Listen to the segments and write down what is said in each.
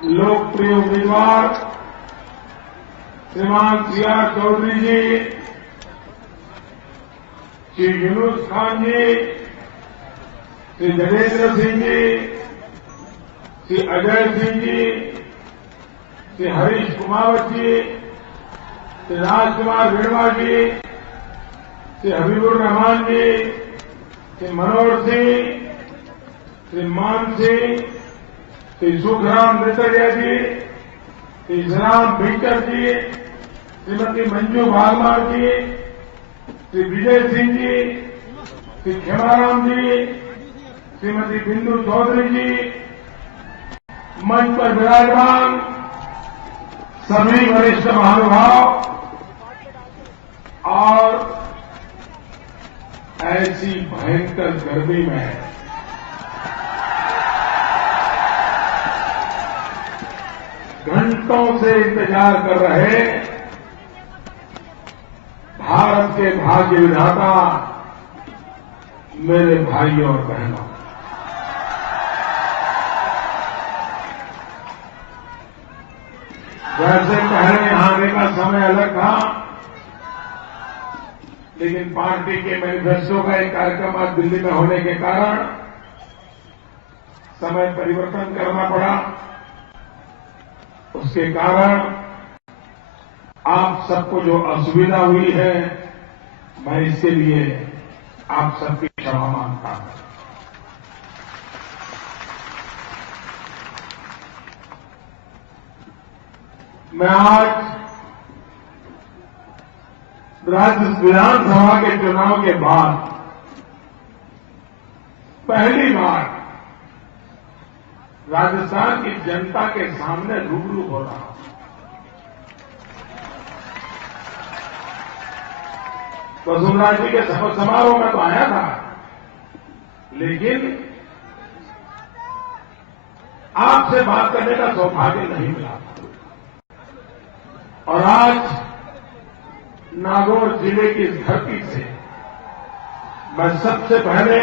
लोकप्रिय उम्मीदवार श्रीमान सीआर चौधरी जी, श्री यूनुस खान जी, श्री जगेंद्र सिंह जी, श्री अजय सिंह जी, श्री हरीश कुमावत जी, श्री राजकुमार रेणवा जी, श्री हबीबुर रहमान जी, श्री मनोहर सिंह, श्री मान सिंह, श्री सुखराम नेतरिया जी, श्री श्रीराम भिंकर जी, श्रीमती मंजू भागमार जी, श्री विजय सिंह जी, श्री खेमाराम जी, श्रीमती बिंदु चौधरी जी, मंच पर विराजमान सभी वरिष्ठ महानुभाव और ऐसी भयंकर गर्मी में घंटों से इंतजार कर रहे भारत के भाग्य विधाता मेरे भाइयों और बहनों, वैसे पहले यहां आने का समय अलग था, लेकिन पार्टी के मैनिफेस्टो का एक कार्यक्रम आज दिल्ली में होने के कारण समय परिवर्तन करना पड़ा। उसके कारण आप सबको जो असुविधा हुई है, मैं इसके लिए आप सबकी क्षमा मांगता हूं। मैं आज राज्य विधानसभा के चुनाव के बाद पहली बार राजस्थान की जनता के सामने रूबरू हो रहा हूं। वसुंधरा जी के समारोह में तो आया था, लेकिन आपसे बात करने का सौभाग्य नहीं मिला। और आज नागौर जिले की इस धरती से मैं सबसे पहले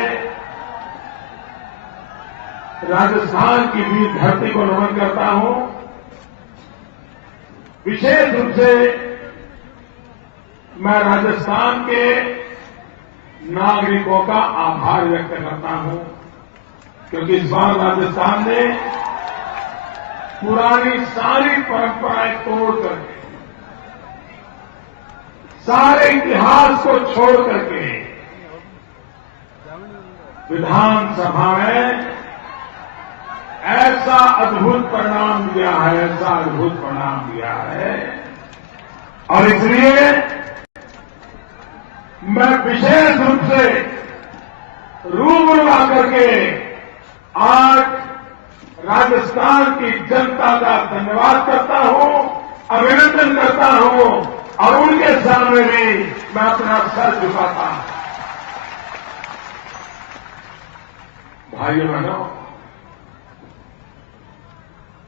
राजस्थान की भी धरती को नमन करता हूं। विशेष रूप से मैं राजस्थान के नागरिकों का आभार व्यक्त करता हूं, क्योंकि इस बार राजस्थान ने पुरानी सारी परंपराएं तोड़ करके, सारे इतिहास को छोड़ करके विधानसभा में ऐसा अद्भुत परिणाम दिया है, ऐसा अद्भुत परिणाम दिया है। और इसलिए मैं विशेष रूप से रूबरू आकर के आज राजस्थान की जनता का धन्यवाद करता हूं, अभिनंदन करता हूं और उनके सामने भी मैं अपना सर झुकाता हूं। भाइयों बहनों,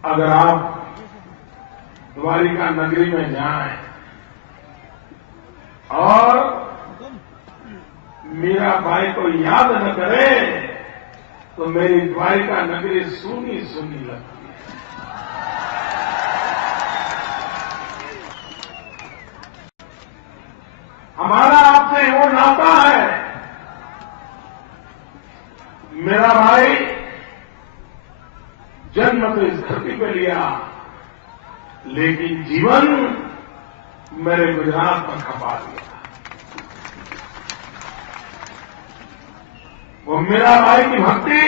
अगर आप द्वारिका नगरी में जाएं और मीराबाई को याद न करें तो मेरी द्वारिका नगरी सूनी सूनी लगती है। हमारा आपसे वो नाता है। मेरा भाई जन्म तो इस धरती पे लिया, लेकिन जीवन मेरे गुजरात में खपा दिया। वो मेरा भाई की भक्ति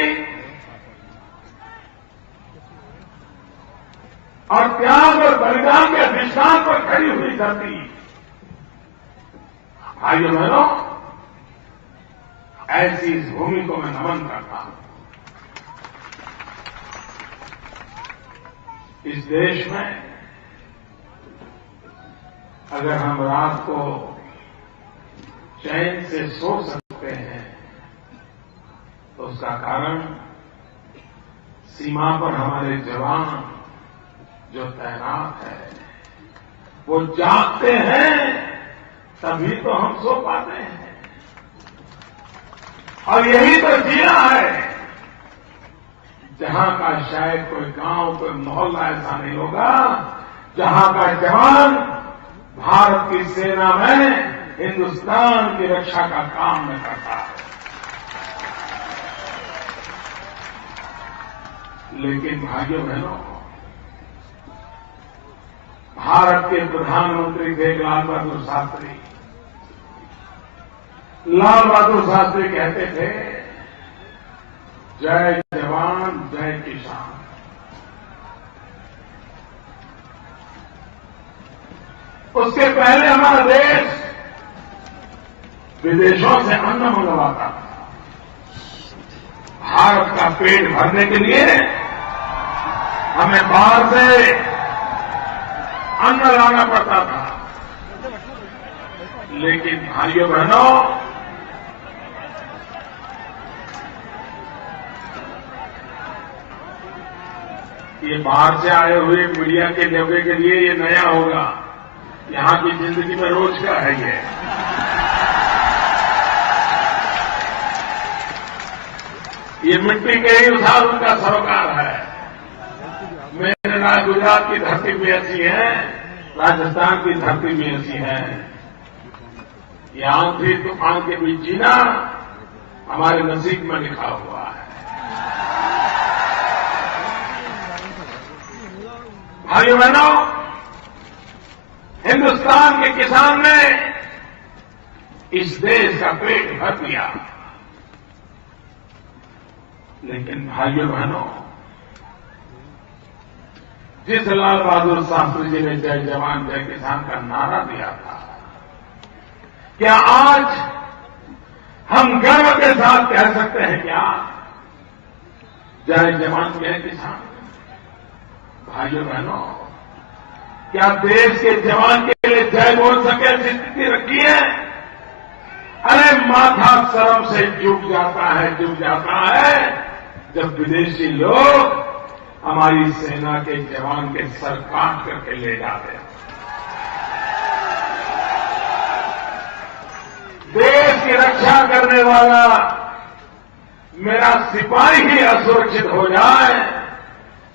और त्याग और बलिदान के अधिष्ठान पर खड़ी हुई धरती। भाइयों बहनों, ऐसी इस भूमि को मैं नमन करता हूं। इस देश में अगर हम रात को चैन से सो सकते हैं तो उसका कारण सीमा पर हमारे जवान जो तैनात है वो जागते हैं, तभी तो हम सो पाते हैं। और यही तो जीना है। जहां का शायद कोई गांव, कोई मोहल्ला ऐसा नहीं होगा जहां का जवान भारत की सेना में हिंदुस्तान की रक्षा का काम न करता है। लेकिन भाइयों बहनों, भारत के प्रधानमंत्री थे लाल बहादुर शास्त्री। लाल बहादुर शास्त्री कहते थे, जय जवान जय किसान। उसके पहले हमारा देश विदेशों से अन्न मंगवाता था। भारत का पेट भरने के लिए हमें बाहर से अन्न लाना पड़ता था। लेकिन भाइयों बहनों, ये बाहर से आए हुए मीडिया के जगह के लिए ये नया होगा। यहां की जिंदगी में रोज का है ये मिट्टी के ही उधार उनका सरोकार है। मेरे ना गुजरात की धरती भी ऐसी है, राजस्थान की धरती भी ऐसी है। ये आंधी तूफान के बीच जीना हमारे नसीब में लिखा हुआ है। भाइयों बहनों, हिंदुस्तान के किसान ने इस देश का पेट भर दिया। लेकिन भाइयों बहनों, जिस लाल बहादुर शास्त्री जी ने जय जवान जय किसान का नारा दिया था, क्या आज हम गर्व के साथ कह सकते हैं क्या जय जवान जय किसान? भाइयों बहनों, क्या देश के जवान के लिए जय बोल सके ऐसी स्थिति रखी है? अरे माथा शर्म से झुक जाता है जब विदेशी लोग हमारी सेना के जवान के सर काट करके ले जाते हैं। देश की रक्षा करने वाला मेरा सिपाही ही असुरक्षित हो जाए,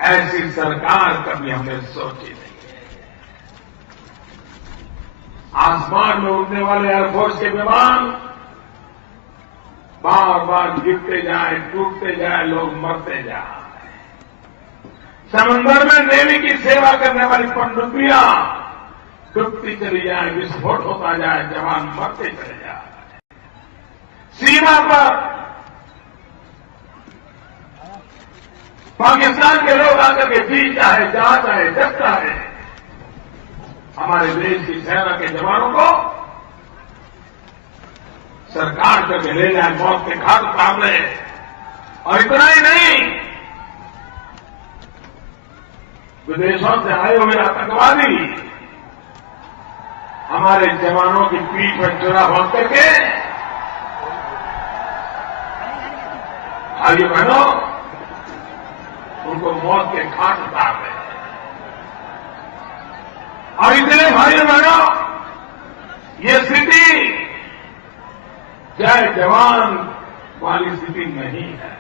ऐसी सरकार कभी हमने सोची नहीं। आसमान में उड़ने वाले एयरफोर्स के विमान बार बार गिरते जाए, टूटते जाए, लोग मरते जाए। समंदर में नेवी की सेवा करने वाली पनडुब्बियां डूबती चली जाए, विस्फोट होता जाए, जवान मरते चले जाए। सीमा पर पाकिस्तान के लोग आकर के जी चाहे, जा चाहे, जब चाहे हमारे देश की सेना के जवानों को सरकार करके ले जाए, मौत के घाट उतार ले। और इतना ही नहीं, विदेशों से आए हुए आतंकवादी हमारे जवानों की पीठ पर चुरा बांध करके, भाइयों बहनों, उनको मौत के घाट उतार रहे। और इसलिए भाइयों बहनों, ये स्थिति जय जवान वाली स्थिति नहीं है।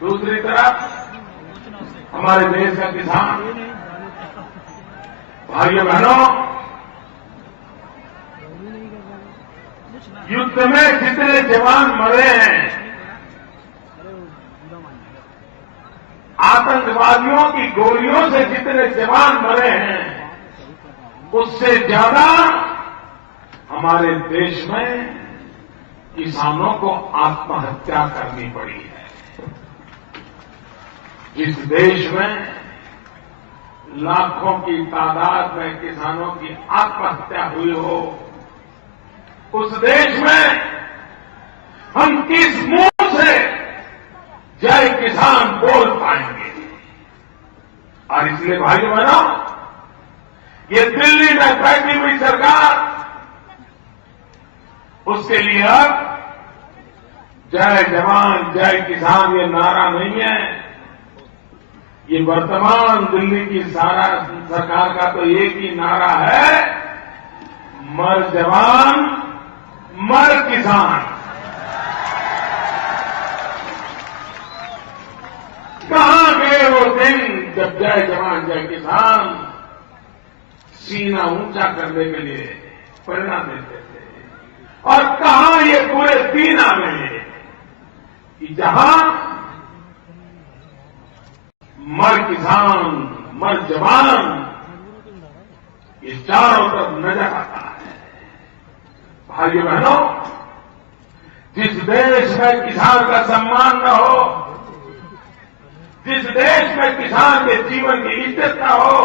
दूसरी तरफ हमारे देश का किसान, भाइयों बहनों, युद्ध में जितने जवान मरे हैं, आतंकवादियों की गोलियों से जितने जवान मरे हैं, उससे ज्यादा हमारे देश में किसानों को आत्महत्या करनी पड़ी है। जिस देश में लाखों की तादाद में किसानों की आत्महत्या हुई हो, उस देश में हम किस मुंह से जय किसान बोल पाएंगे? और इसलिए भाइयों बहनों, ये दिल्ली में बैठी हुई सरकार, उसके लिए अब जय जवान जय किसान ये नारा नहीं है। ये वर्तमान दिल्ली की सारा सरकार का तो एक ही नारा है, मर जवान मर किसान। कहां गए वो दिन जब जय जवान जय किसान सीना ऊंचा करने के लिए प्रेरणा देते थे। और कहां ये पूरे दिन आ गए कि जहां मर किसान मर जवान ये चारों तरफ नजर आता है। भाइयों बहनों, जिस देश में किसान का सम्मान न हो, जिस देश में किसान के जीवन की इज्जत न हो,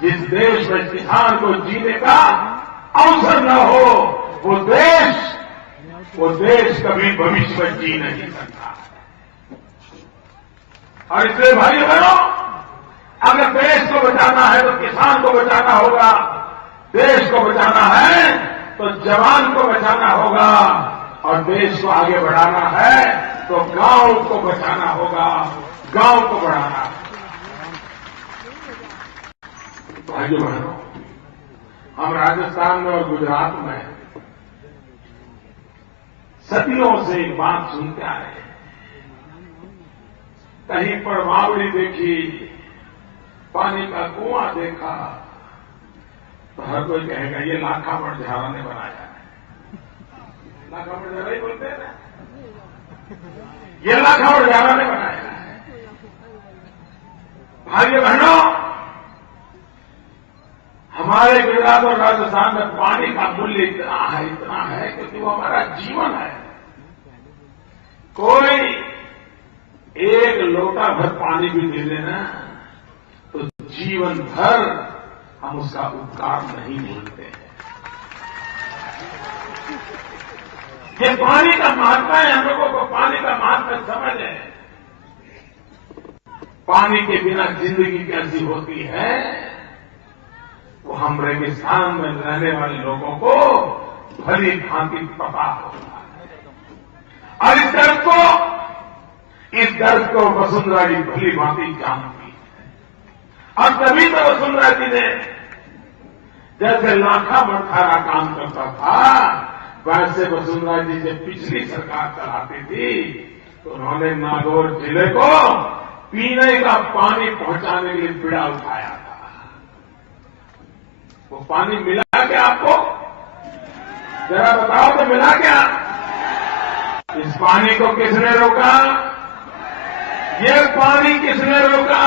जिस देश में किसान को जीने का अवसर न हो, वो देश कभी भविष्य में जी नहीं सकता। और इसलिए भाइयों बहनों, अगर देश को बचाना है तो किसान को बचाना होगा, देश को बचाना है तो जवान को बचाना होगा, और देश को आगे बढ़ाना है तो गांव को बचाना होगा, गांव को बढ़ाना है। भाइयों बहनों, हम राजस्थान में और गुजरात में सदियों से एक बात सुनते आ रहे हैं। कहीं पर बावड़ी देखी, पानी का कुआं देखा, तो हर कोई कहेगा ये लाखा मणझारा ने बनाया है। लाखा मणझारा ही बोलते हैं ना, ये लाखा मणझारा ने बनाया है। भाइयों बहनों, हमारे गुजरात और राजस्थान में पानी का मूल्य इतना है क्योंकि वो हमारा जीवन है। कोई एक लोटा भर पानी भी दे देना तो जीवन भर हम उसका उपकार नहीं भूलते हैं। ये पानी का महत्व है, हम लोगों को पानी का महत्व समझ है। पानी के बिना जिंदगी कैसी होती है वो हम रेगिस्तान में रहने वाले लोगों को भली भांति पता होता है। और इस दर्द को वसुंधरा जी भली भांति जानती है। और तभी तो वसुंधरा जी ने जैसे लाखा मणझारा काम करता था, वैसे वसुंधरा जी जब पिछली सरकार चलाती थी तो उन्होंने नागौर जिले को पीने का पानी पहुंचाने के लिए बीड़ा उठाया था। वो पानी मिला क्या आपको? जरा बताओ तो मिला क्या? इस पानी को किसने रोका? ये पानी किसने रोका?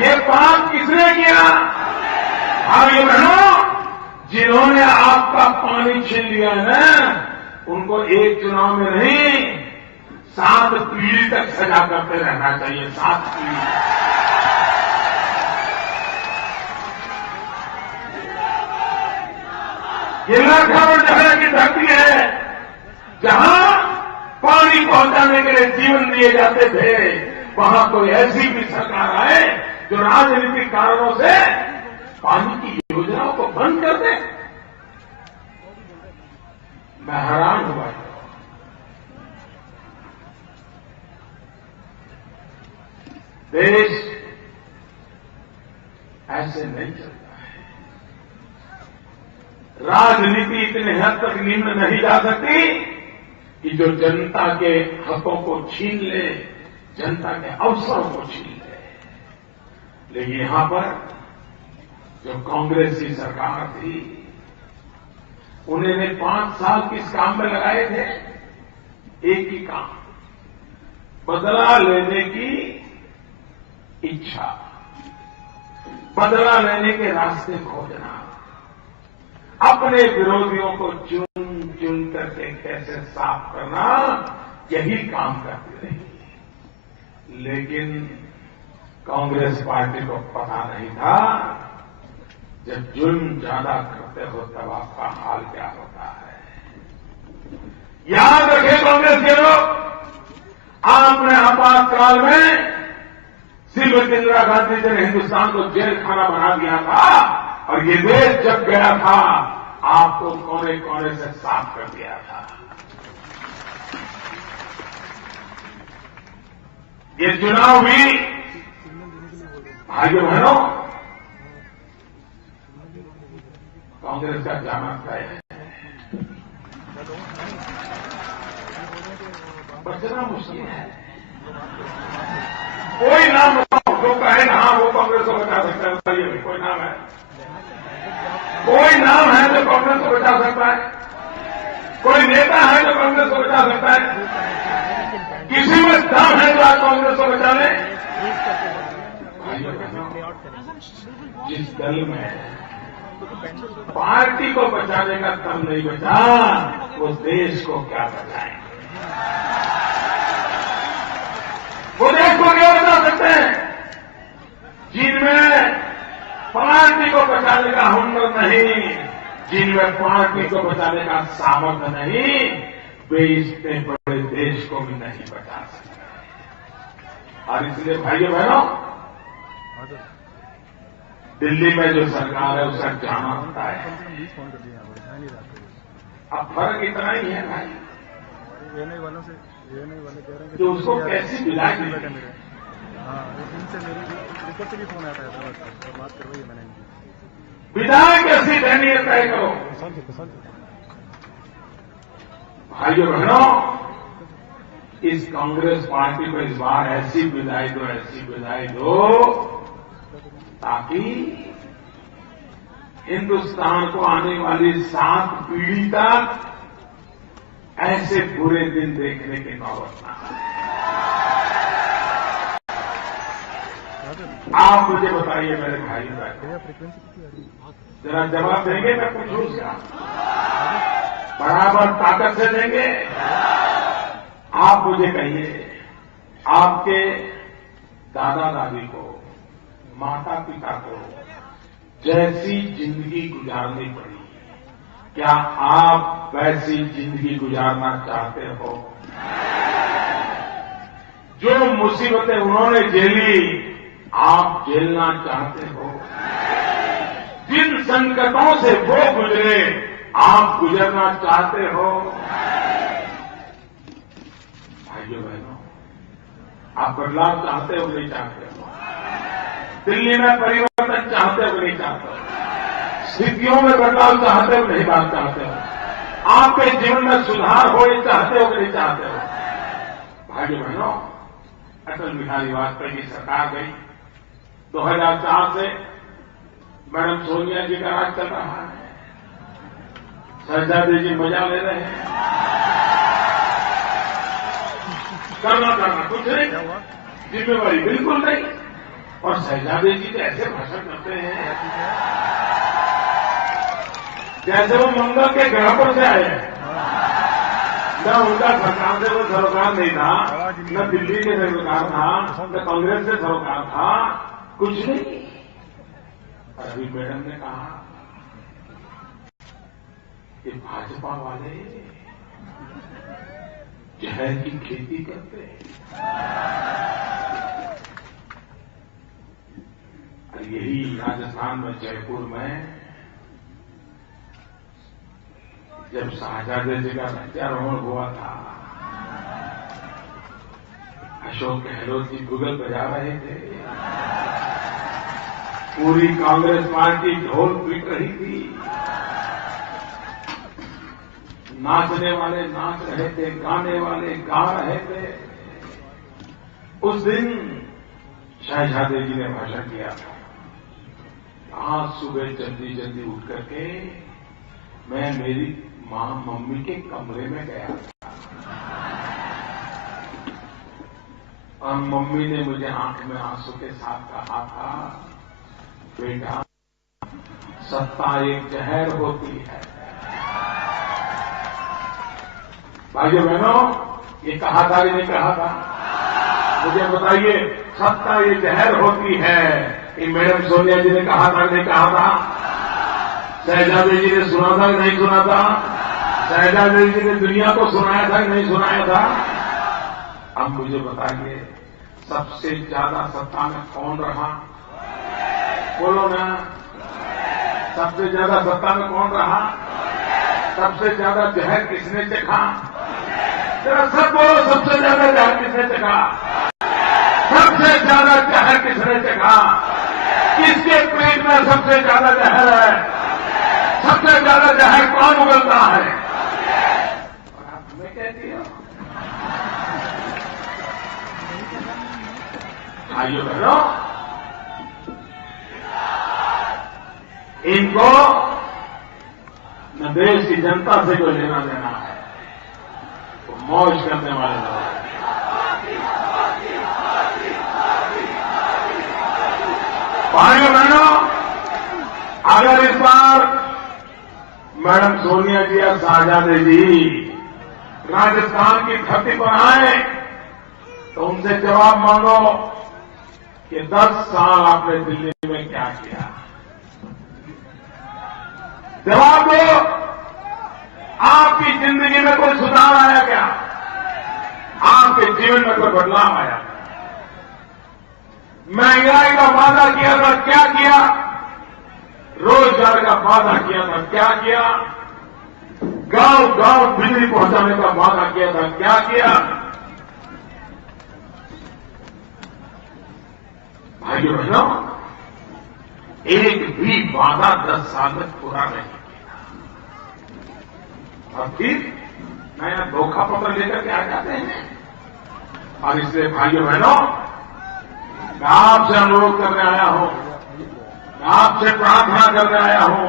ये पाप किसने किया? भाइयों बहनों, जिन्होंने आपका पानी छीन लिया ना, उनको एक चुनाव में नहीं 7 पीढ़ी तक सजा करते रहना चाहिए। 7 पीढ़ी। ये लाखा मणझारा की धरती है जहां पानी पहुंचाने के लिए जीवन दिए जाते थे। वहां कोई ऐसी भी सरकार आए जो राजनीतिक कारणों से पानी की योजनाओं को बंद कर दे। मैं हैरान हुआ। देश ऐसे नहीं चलता है। राजनीति इतने हद तक निम्न नहीं जा सकती कि जो जनता के हकों को छीन ले, जनता के अवसरों को छीन ले। लेकिन यहां पर जो कांग्रेस की सरकार थी, उन्होंने 5 साल किस काम में लगाए थे? एक ही काम, बदला लेने की इच्छा, बदला लेने के रास्ते खोजना, अपने विरोधियों को चुन चुन करके कैसे साफ करना, यही काम करती रही। लेकिन कांग्रेस पार्टी को पता नहीं था जब जुल्म ज्यादा करते हो तब आपका हाल क्या होता है। याद रखें कांग्रेस के लोग, आपने आपातकाल में श्रीमती इंदिरा गांधी जी ने हिंदुस्तान को जेल खाना बना दिया था, और ये देश जब गया था आपको कोने कोने से साफ कर दिया था। ये चुनाव भी भाइयों बहनों कांग्रेस का जाना तय है। बचना मुश्किल है। कोई नाम बताओ जो कहे ना हाँ वो कांग्रेस को बचा सकता है, बताइए कोई नाम है? कोई नाम है जो कांग्रेस को बचा सकता है? कोई नेता है जो कांग्रेस को बचा सकता है? किसी में दम है जो आज कांग्रेस को बचा ले? जिस दल में पार्टी को बचाने का दम नहीं बचा, वो देश को क्या बचाए? वो देश को क्या बचा सकते हैं? जिनमें पार्टी को बचाने का हुनर नहीं, जिनमें पार्टी को बचाने का सामर्थ्य नहीं, वे इतने बड़े देश को भी नहीं बचा सकते। और इसलिए भाइयों बहनों, दिल्ली में जो सरकार है उसका जाना होता है। अब फर्क इतना ही है भाई कि उसको कैसी विदाई दी। विदाई कैसी देनी है तय करो। भाइयों बहनों, इस कांग्रेस पार्टी को इस बार ऐसी विदाई दो, ऐसी विदाई दो ताकि हिंदुस्तान को आने वाली 7 पीढ़ी तक ऐसे बुरे दिन देखने की नौबत ना आए। आप मुझे बताइए मेरे भाई बहन, जरा जवाब देंगे मैं पूछूं उसका? बराबर ताकत से देंगे? आप मुझे कहिए, आपके दादा दादी को, माता पिता को जैसी जिंदगी गुजारनी पड़ी, क्या आप वैसी जिंदगी गुजारना चाहते हो? जो मुसीबतें उन्होंने झेली, आप झेलना चाहते हो? जिन संकटों से वो गुजरे, आप गुजरना चाहते हो? भाइयों बहनों, आप बदलाव चाहते हो नहीं चाहते हो? दिल्ली में परिवर्तन चाहते हो नहीं चाहते हो? स्थितियों में बदलाव चाहते हो नहीं बात चाहते हो? आपके जीवन में सुधार हो ये चाहते हो नहीं चाहते हो? भाइयों बहनों, अटल बिहारी वाजपेयी की सरकार गई, 2004 से मैडम सोनिया जी का राज चल रहा है, शहजादी जी मजा ले रहे हैं। करना कुछ नहीं, जिम्मेवारी बिल्कुल नहीं। और शहजादी जी तो ऐसे भाषण करते हैं जैसे वो मंगल के ग्रह पर से आए हैं। न उनका सरकार से वो सरोकार नहीं था, न दिल्ली के सरोकार था, न कांग्रेस से सरोकार था, कुछ नहीं। अभी मैडम ने कहा कि भाजपा वाले जहर की खेती करते हैं। यही राजस्थान में जयपुर में जब शाहजादे जी का ध्वजारोहण हुआ था, अशोक गहलोत जी बुगल बजा रहे थे, पूरी कांग्रेस पार्टी ढोल पीट रही थी, नाचने वाले नाच रहे थे, गाने वाले गा रहे थे। उस दिन शहजादे जी ने भाषण दिया था। आज सुबह जल्दी जल्दी उठ करके मैं मेरी मां मम्मी के कमरे में गया था और मम्मी ने मुझे आंख में आंसू के साथ कहा था, बेटा सत्ता एक जहर होती है। भाइयों बहनों, ये कहा था या नहीं कहा था? मुझे बताइए, सत्ता ये जहर होती है, ये मैडम सोनिया जी ने कहा था नहीं कहा था? शहजादी जी ने सुना था नहीं सुना था? शहजादी जी ने दुनिया को सुनाया था नहीं सुनाया था? अब मुझे बताइए, सबसे ज्यादा सत्ता में कौन रहा? बोलो ना, सबसे ज्यादा सत्ता में कौन रहा? सबसे ज्यादा जहर किसने चखा? जरा सब बोलो, सबसे ज्यादा जहर किसने चखा? सबसे ज्यादा जहर किसने चखा? किसके पेट में सबसे ज्यादा जहर है? सबसे ज्यादा जहर कौन उगलता है? और आप हमें कहती हो भाइयों बहनों, इनको न देश की जनता से कोई लेना देना है, वो मौज करने वाले लोग। भाइयों बहनों, अगर इस बार मैडम सोनिया जी या शाहजादे जी राजस्थान की धरती पर आए तो उनसे जवाब मांगो कि 10 साल आपने दिल्ली में क्या किया। जवाब दो, आपकी जिंदगी में कोई सुधार आया क्या? आपके जीवन में कोई बदलाव आया? महंगाई का वादा किया था, क्या किया? रोजगार का वादा किया था, क्या किया? गांव गांव बिजली पहुंचाने का वादा किया था, क्या किया? भाइयों बहनों, एक भी वादा 10 साल तक पूरा नहीं किया और फिर नया धोखा पत्र लेकर के आ जाते हैं। और इसलिए भाइयों बहनों, मैं आपसे अनुरोध करने आया हूं, मैं आपसे प्रार्थना करने आया हूं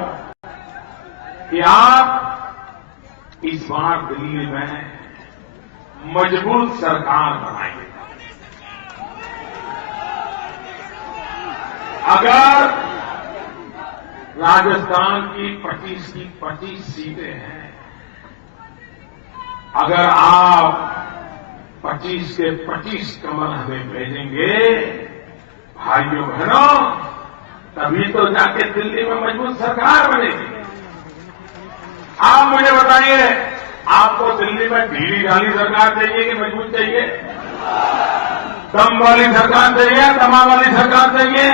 कि आप इस बार दिल्ली में मजबूत सरकार बनाइए। अगर राजस्थान की 25 की 25 सीटें हैं, अगर आप 25 के 25 कमल हमें भेजेंगे भाइयों बहनों, तभी तो जाके दिल्ली में मजबूत सरकार बनेगी। आप मुझे बताइए, आपको दिल्ली में ढीली ढाली सरकार चाहिए कि मजबूत चाहिए? दम वाली सरकार चाहिए, दमा वाली सरकार चाहिए?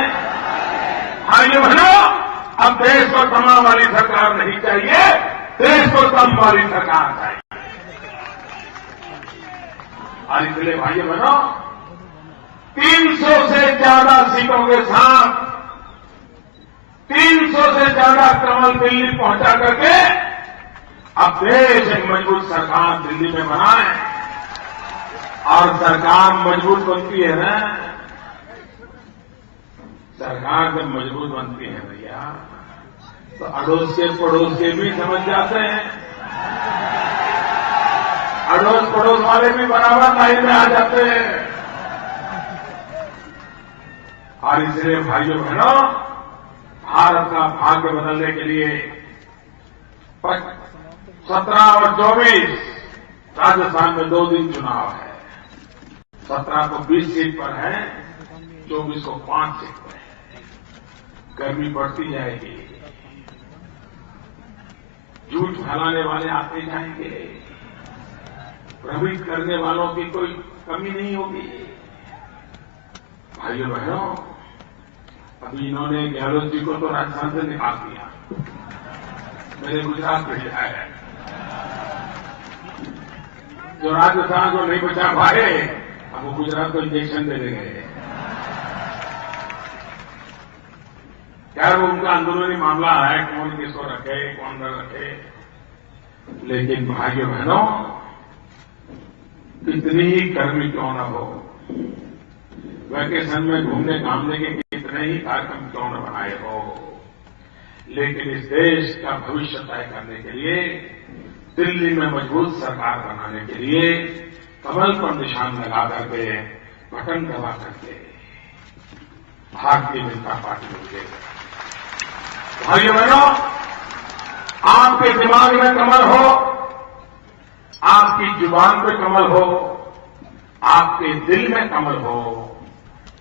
भाइयों बहनों, अब देश को दमा वाली सरकार नहीं चाहिए, देश को दम वाली सरकार चाहिए। और इसलिए भाइयों बहनों, 300 से ज्यादा सीटों के साथ 300 से ज्यादा कमल दिल्ली पहुंचा करके अब देश एक मजबूत सरकार दिल्ली में बनाए। और सरकार मजबूत बनती है ना, सरकार जब मजबूत बनती है भैया, तो अड़ोस के पड़ोस के भी समझ जाते हैं, अड़ोस पड़ोस वाले भी बराबर लाइन में आ जाते हैं। और इसलिए भाइयों बहनों, भारत का भाग्य बदलने के लिए 17 और 24 राजस्थान में 2 दिन चुनाव है। 17 को 20 सीट पर है, 24 को 5 सीट पर है। गर्मी बढ़ती जाएगी, झूठ फैलाने वाले आते जाएंगे, भ्रमित करने वालों की कोई कमी नहीं होगी। भाइयों बहनों, अभी इन्होंने गहलोत जी को तो राजस्थान से निकाल दिया, मेरे गुजरात भेजा है। जो राजस्थान को नहीं बचा पाए, अब वो गुजरात को इंजेक्शन दे देंगे। यार वो उनका अंदरूनी मामला है, कौन किसको रखे कौन न रखे। लेकिन भाइयों बहनों, कितनी ही गर्मी क्यों न हो, वैकेशन में घूमने घामने के कितने ही कार्यक्रम क्यों न बनाए हो, लेकिन इस देश का भविष्य तय करने के लिए, दिल्ली में मजबूत सरकार बनाने के लिए कमल पर निशान लगा करके, बटन दबा करके भारतीय जनता पार्टी को मिलेगा। भाइयों बहनों, आपके दिमाग में कमल हो, आपकी जुबान पे कमल हो, आपके दिल में कमल हो,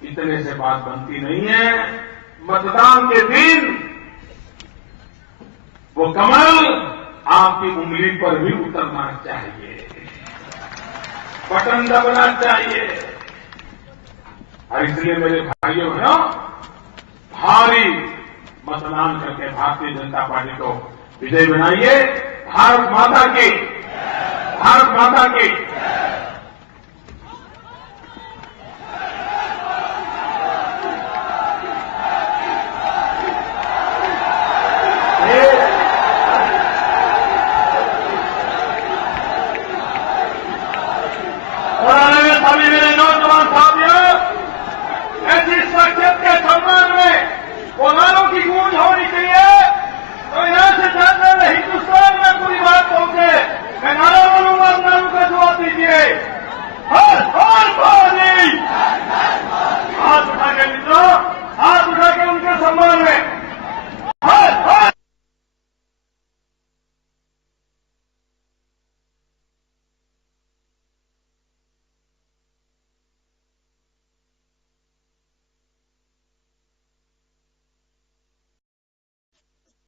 इतने से बात बनती नहीं है। मतदान के दिन वो कमल आपकी उंगली पर भी उतरना चाहिए, बटन दबना चाहिए। और इसलिए मेरे भाइयों बहनों, भारी मतदान करके भारतीय जनता पार्टी को विजय बनाइए। भारत माता की, भारत माता की।